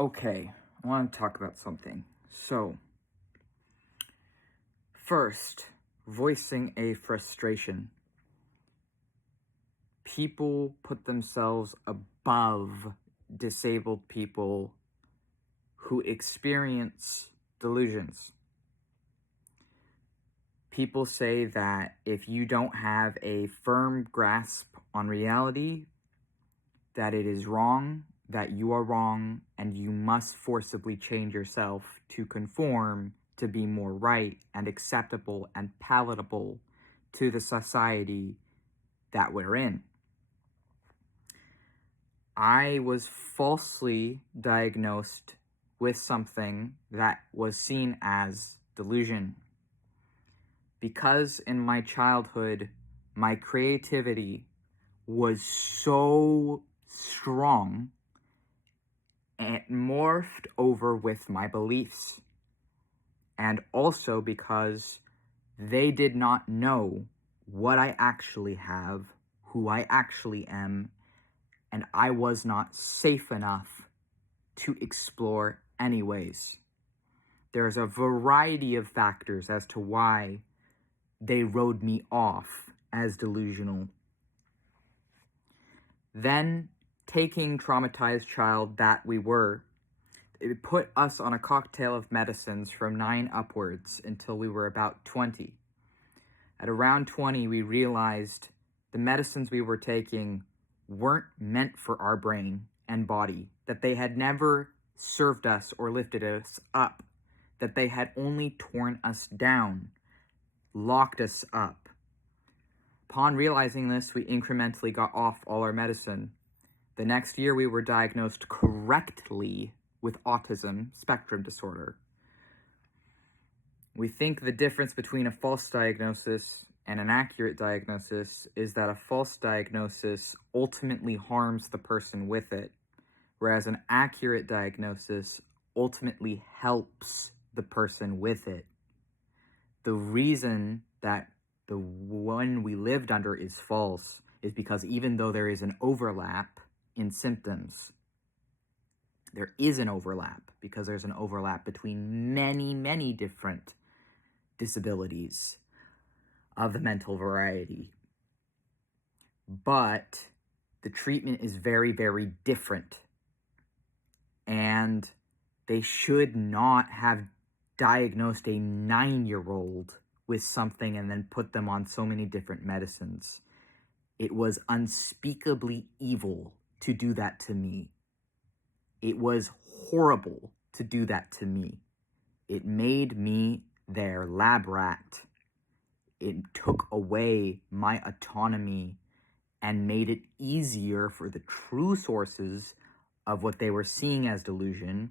Okay, I want to talk about something. So, first, voicing a frustration. People put themselves above disabled people who experience delusions. People say that if you don't have a firm grasp on reality, that it is wrong, that you are wrong, and you must forcibly change yourself to conform to be more right and acceptable and palatable to the society that we're in. I was falsely diagnosed with something that was seen as delusion. Because in my childhood, my creativity was so strong, it morphed over with my beliefs. And also because they did not know what I actually have, who I actually am, and I was not safe enough to explore anyways. There's a variety of factors as to why they wrote me off as delusional. Then, taking traumatized child that we were, it put us on a cocktail of medicines from 9 upwards until we were about 20. At around 20, we realized the medicines we were taking weren't meant for our brain and body, that they had never served us or lifted us up, that they had only torn us down, locked us up. Upon realizing this, we incrementally got off all our medicine. The next year, we were diagnosed correctly with autism spectrum disorder. We think the difference between a false diagnosis and an accurate diagnosis is that a false diagnosis ultimately harms the person with it, whereas an accurate diagnosis ultimately helps the person with it. The reason that the one we lived under is false is because even though there is an overlap in symptoms, there is an overlap because there's an overlap between many, many different disabilities of the mental variety. But the treatment is very, very different. And they should not have diagnosed a 9-year-old with something and then put them on so many different medicines. It was unspeakably evil to do that to me. It was horrible to do that to me. It made me their lab rat. It took away my autonomy and made it easier for the true sources of what they were seeing as delusion,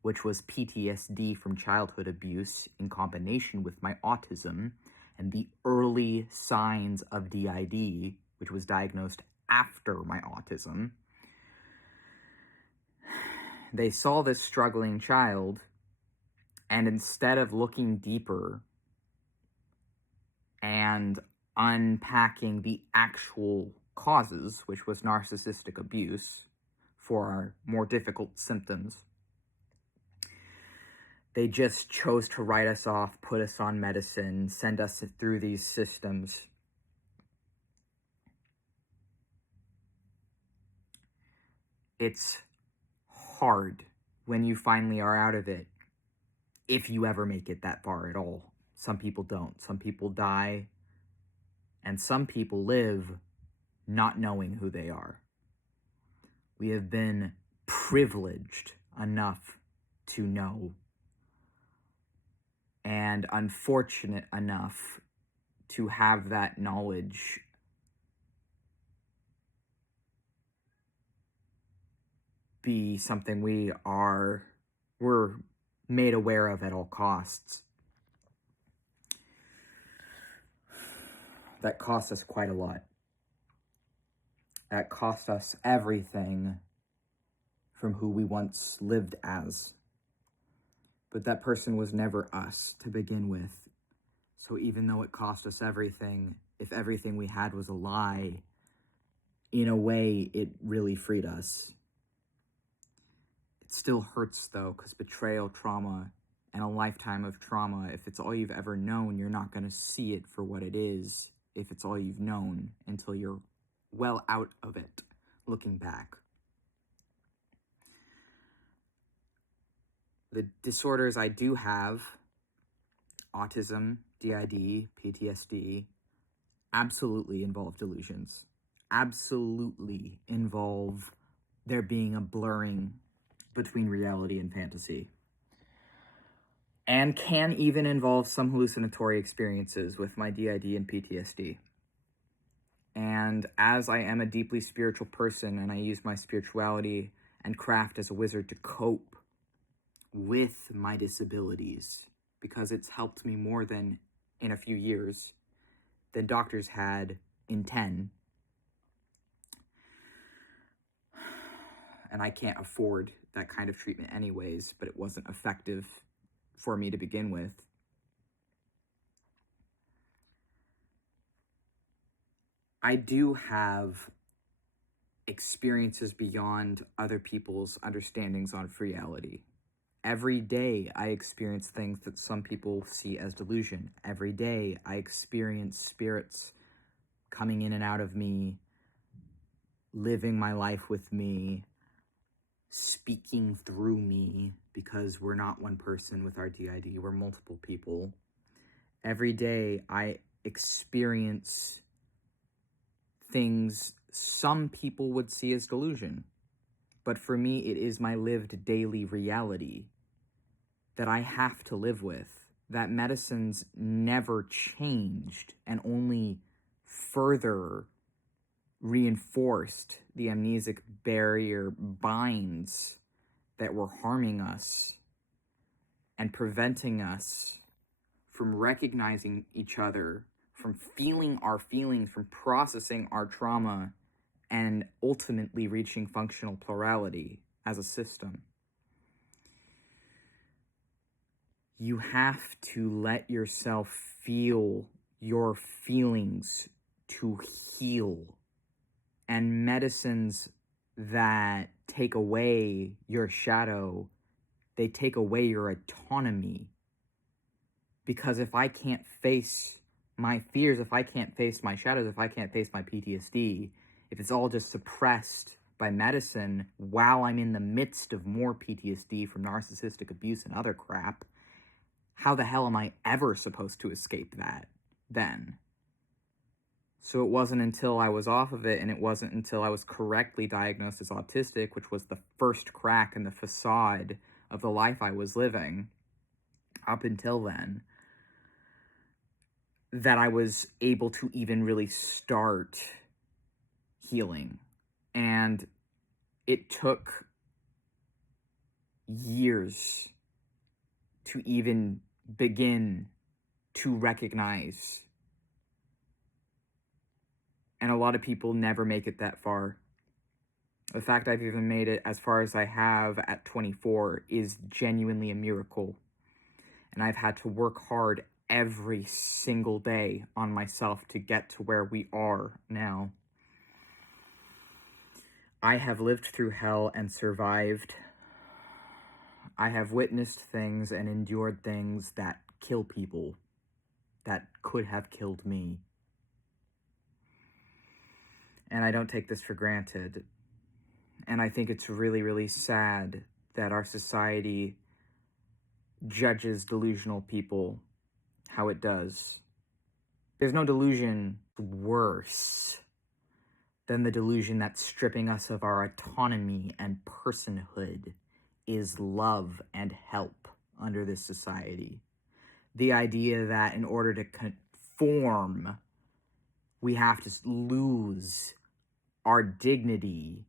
which was PTSD from childhood abuse in combination with my autism and the early signs of DID, which was diagnosed after my autism. They saw this struggling child, and instead of looking deeper and unpacking the actual causes, which was narcissistic abuse, for our more difficult symptoms, they just chose to write us off, put us on medicine, send us through these systems. It's hard when you finally are out of it, if you ever make it that far at all. Some people don't. Some people die, and some people live not knowing who they are. We have been privileged enough to know, and unfortunate enough to have that knowledge be something we're made aware of at all costs. That cost us quite a lot. That cost us everything from who we once lived as. But that person was never us to begin with. So even though it cost us everything, if everything we had was a lie, in a way, it really freed us. It still hurts, though, because betrayal, trauma, and a lifetime of trauma, if it's all you've ever known, you're not going to see it for what it is if it's all you've known until you're well out of it, looking back. The disorders I do have, autism, DID, PTSD, absolutely involve delusions. Absolutely involve there being a blurring between reality and fantasy. And can even involve some hallucinatory experiences with my DID and PTSD. And as I am a deeply spiritual person and I use my spirituality and craft as a wizard to cope with my disabilities, because it's helped me more than in a few years than doctors had in 10. And I can't afford that kind of treatment anyways, but it wasn't effective for me to begin with. I do have experiences beyond other people's understandings on reality. Every day I experience things that some people see as delusion. Every day I experience spirits coming in and out of me, living my life with me, speaking through me, because we're not one person with our DID, we're multiple people. Every day I experience things some people would see as delusion. But for me, it is my lived daily reality that I have to live with, that medicines never changed and only further reinforced the amnesic barrier binds that were harming us and preventing us from recognizing each other, from feeling our feelings, from processing our trauma, and ultimately reaching functional plurality as a system. You have to let yourself feel your feelings to heal. And medicines that take away your shadow, they take away your autonomy. Because if I can't face my fears, if I can't face my shadows, if I can't face my PTSD, if it's all just suppressed by medicine while I'm in the midst of more PTSD from narcissistic abuse and other crap, how the hell am I ever supposed to escape that then? So it wasn't until I was off of it, and it wasn't until I was correctly diagnosed as autistic, which was the first crack in the facade of the life I was living up until then, that I was able to even really start healing. And it took years to even begin to recognize. And a lot of people never make it that far. The fact I've even made it as far as I have at 24 is genuinely a miracle. And I've had to work hard every single day on myself to get to where we are now. I have lived through hell and survived. I have witnessed things and endured things that kill people, that could have killed me. And I don't take this for granted. And I think it's really, really sad that our society judges delusional people how it does. There's no delusion worse than the delusion that's stripping us of our autonomy and personhood is love and help under this society. The idea that in order to conform, we have to lose our dignity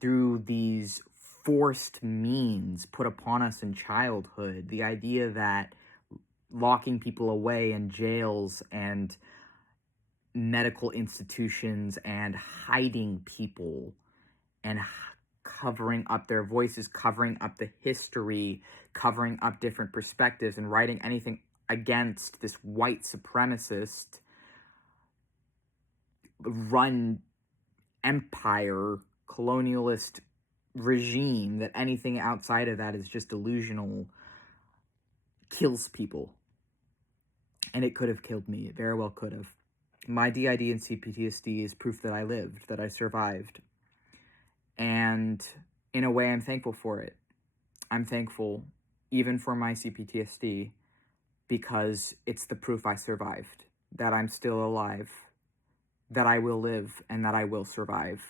through these forced means put upon us in childhood. The idea that locking people away in jails and medical institutions and hiding people and covering up their voices, covering up the history, covering up different perspectives, and writing anything against this white supremacist run empire, colonialist regime that anything outside of that is just delusional kills people. And it could have killed me. It very well could have. My DID and CPTSD is proof that I lived, that I survived. And in a way, I'm thankful for it. I'm thankful even for my CPTSD because it's the proof I survived, that I'm still alive, that I will live, and that I will survive.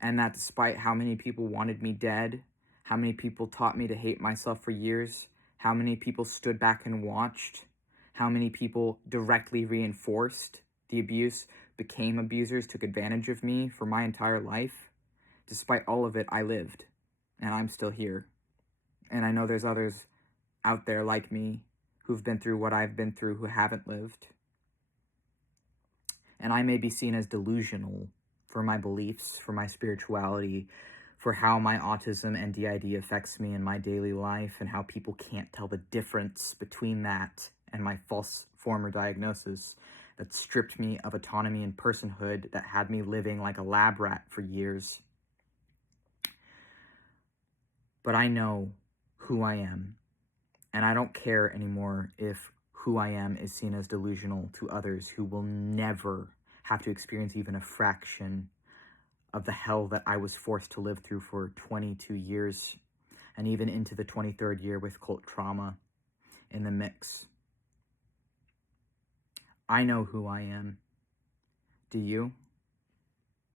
And that despite how many people wanted me dead, how many people taught me to hate myself for years, how many people stood back and watched, how many people directly reinforced the abuse, became abusers, took advantage of me for my entire life, despite all of it, I lived, and I'm still here. And I know there's others out there like me who've been through what I've been through who haven't lived. And I may be seen as delusional for my beliefs, for my spirituality, for how my autism and DID affects me in my daily life, and how people can't tell the difference between that and my false former diagnosis that stripped me of autonomy and personhood, that had me living like a lab rat for years. But I know who I am, and I don't care anymore if who I am is seen as delusional to others who will never have to experience even a fraction of the hell that I was forced to live through for 22 years, and even into the 23rd year with cult trauma in the mix. I know who I am. Do you?